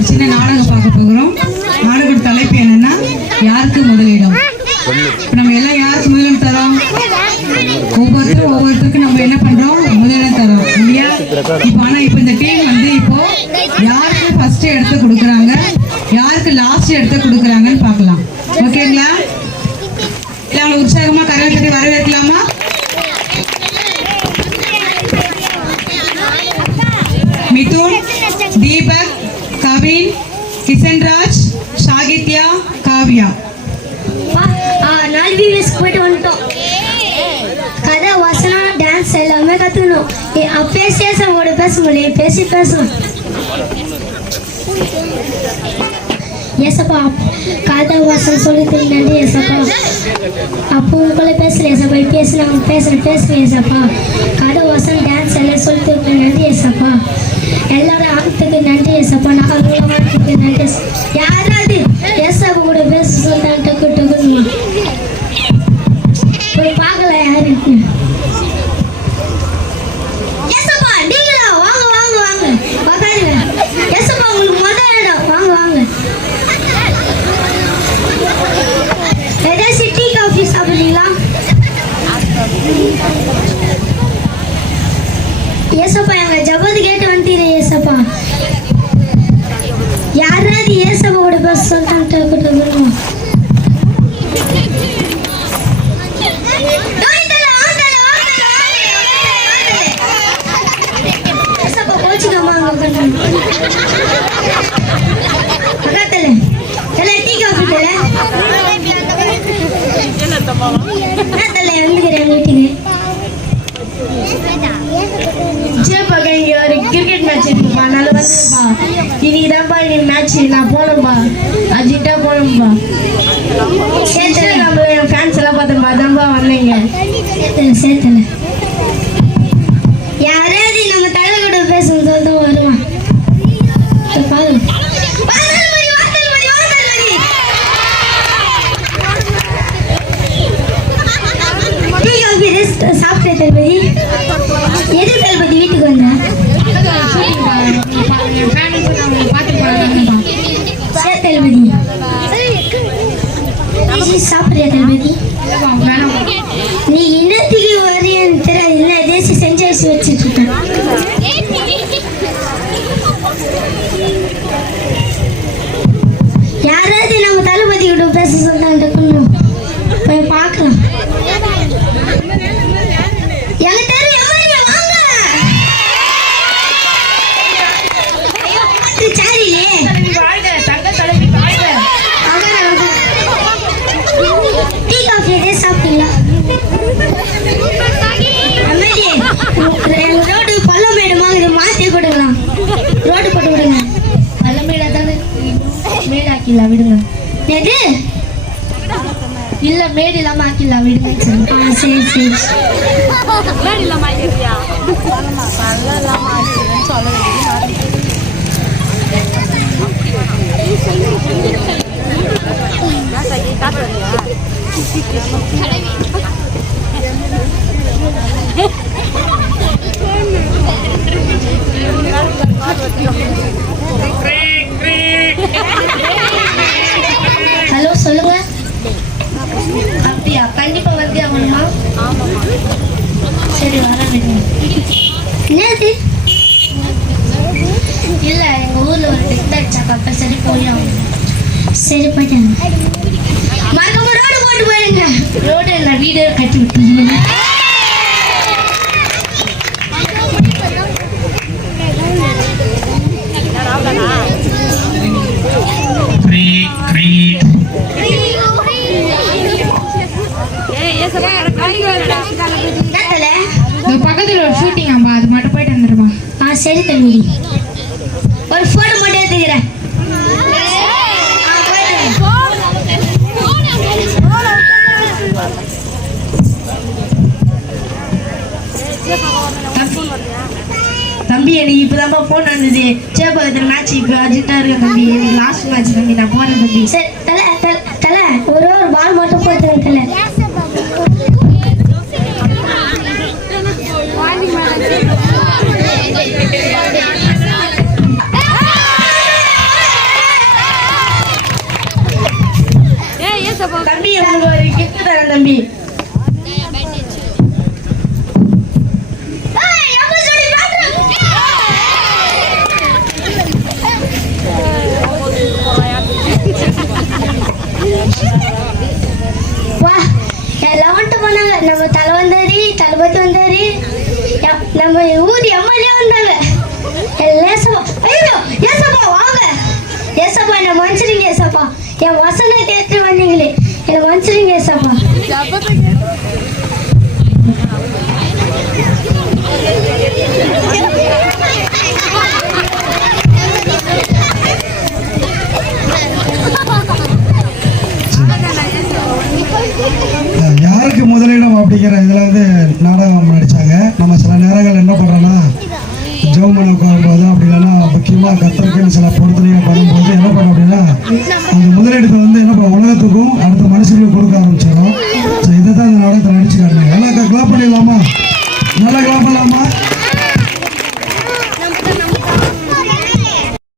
ஒரு சின்ன நாடகம் பார்க்க போகிறோம். நாடகோட தலைப்பு என்னன்னா யாருக்கு முதலிடம். நம்ம எல்லாம் யாருக்கு முதலிடம் தரோம்? ஒவ்வொருத்தருக்கும் நம்ம என்ன பண்றோம்? முதலிடம் தரோம் இல்லையா? இப்போ இந்த டீம் இப்போ யாருக்கு ஃபர்ஸ்ட் இடத்த கொடுக்குறாங்க, யாருக்கு லாஸ்ட் இடத்த கொடுக்குறாங்கன்னு பார்க்கலாம். ஓகேங்களா? இல்லை உற்சாகமா கரவை தட்டி வரவேற்கலாமா? மிதுன், தீபக், கவின், கிஷன்ராஜ், சாகித்யா, காவ்யா. போயிட்டு வந்துட்டோம். கதை, வசனம், டான்ஸ் எல்லாமே கத்துக்கணும். பேச முடியும், பேசணும். ஏசப்பா கதை வசனம் சொல்லி நன்றி ஏசப்பா. அப்போ உங்களை பேசல ஏசப்பா, பேசுறேன் ஏசப்பா. கதை வசனம் டான்ஸ் எல்லாம் சொல்லி நன்றி ஏசப்பா. எல்லாரும் ஆத்துக்கு நன்றி ஏசப்பா. நாங்கள் நன்றி. யாராவது ஏசப்பா கூட பேச சொல்லிட்டான் டக்குன்னு போய் பார்க்கல யாரு. ஏசப்பா நீங்களா? வாங்க உட்காருங்க. ஏசப்பா உங்களுக்கு முதல் இடம். வாங்க. ஏதாச்சும் டீ காஃபி சாப்பிடுறீங்களா? ஏசப்பா எங்க ஜபத்து கேட்டு வந்துட்டீங்க ஏசப்பா. யாராவது ஏசப்பா கூட பேச சொல்லிட்டான். கிரிக்கெட் மேட்ச் இருக்குப்பா, நல்லா வந்துப்பா. இன்னைக்குதான்ப்பா மேட்ச். நான் போனோம்பா, அஜிட்டா போனோம்பா. நம்ம என் ஃபேன்ஸ் எல்லாம் பார்த்தோம்பா, அதான்ப்பா வந்தீங்க. சேர்த்தல யாராவது நம்ம தலை கூட பேசணும் சொல்லிட்டு வருவான். சாப்பிட்டேன் தளபதி. எது தளபதி வீட்டுக்கு வந்தேன்? தளபதி சாப்பிட்றியா தளபதி? நீ இன்னத்துக்கு வரையன்னு தெரியாது. இல்லை தேசி செஞ்சு வச்சுட்டு இருக்கேன். யாராவது நம்ம தளபதி கூட பேச சொன்னாங்க போய் பார்க்கலாம். ரோடு பள்ளமேடுமா, இது மாற்றி கொடுக்கலாம். ரோடு போட்டு விடுங்க. பள்ளமேடா தானே, மேடாக்கிடலாம் விடுங்க. எது இல்ல மேடு இல்லாம ஆக்கிடலாம் விடுங்க. சரி மேடு இல்லாம ஆக்கிடுறியா? பல்ல இல்லாம ஆக்கிடுன்னு சொல்ல ஹலோ சொல்லுங்க. அப்படியா? கண்டிப்பா வந்து ஆகணுமா? சரி வரேன். என்னது? இல்ல எங்க ஊர்ல ஒரு டெக்டாச்சா கம்பல்சரி போய் ஆகணும். சரி போயிட்டாங்க. மறக்காம ரோடு போட்டு போயிடுங்க. ரோடு நான் வீடு கட்டி விட்டுருங்க. பக்கத்துல ஒரு ஷூட்டிங் ஆமா, அது மட்டும் போயிட்டு வந்துருமா? சரி தம்பி, ஒரு போட்டோ மட்டும் எடுத்துக்கிறேன். தம்பி எனக்கு இப்பதான்ப்பா போன் வந்தது. சேப்பாக்கத்துல மேட்ச் இப்போ அர்ஜென்ட்டா இருக்கு தம்பி. லாஸ்ட் மேட்ச் தம்பி, நான் போறேன் தம்பி. சரி தலை ஒரு பால் மட்டும் போட்டு தலை. என் வசனம் கேட்டு வந்தீங்களே என்னை மன்னிச்சிடுங்க ஏசப்பா. யாருக்கு முதலிடம் அப்படிங்கிற இதில் வந்து நாடகம் நடித்தாங்க. நம்ம சில நேரங்கள் என்ன பண்ணுறோன்னா ஜெபம் பண்ண உட்காரும்போது அப்படி இல்லைன்னா முக்கியமாக கத்தருக்குன்னு சில பொறுத்தனையாக பண்ணும்போது என்ன பண்ணோம் அப்படின்னா அந்த முதலிடத்தை வந்து என்ன பண்ண உலகத்துக்கும் அடுத்த மனுஷங்களுக்கும் கொடுக்க ஆரம்பிச்சிடும். ஸோ இதை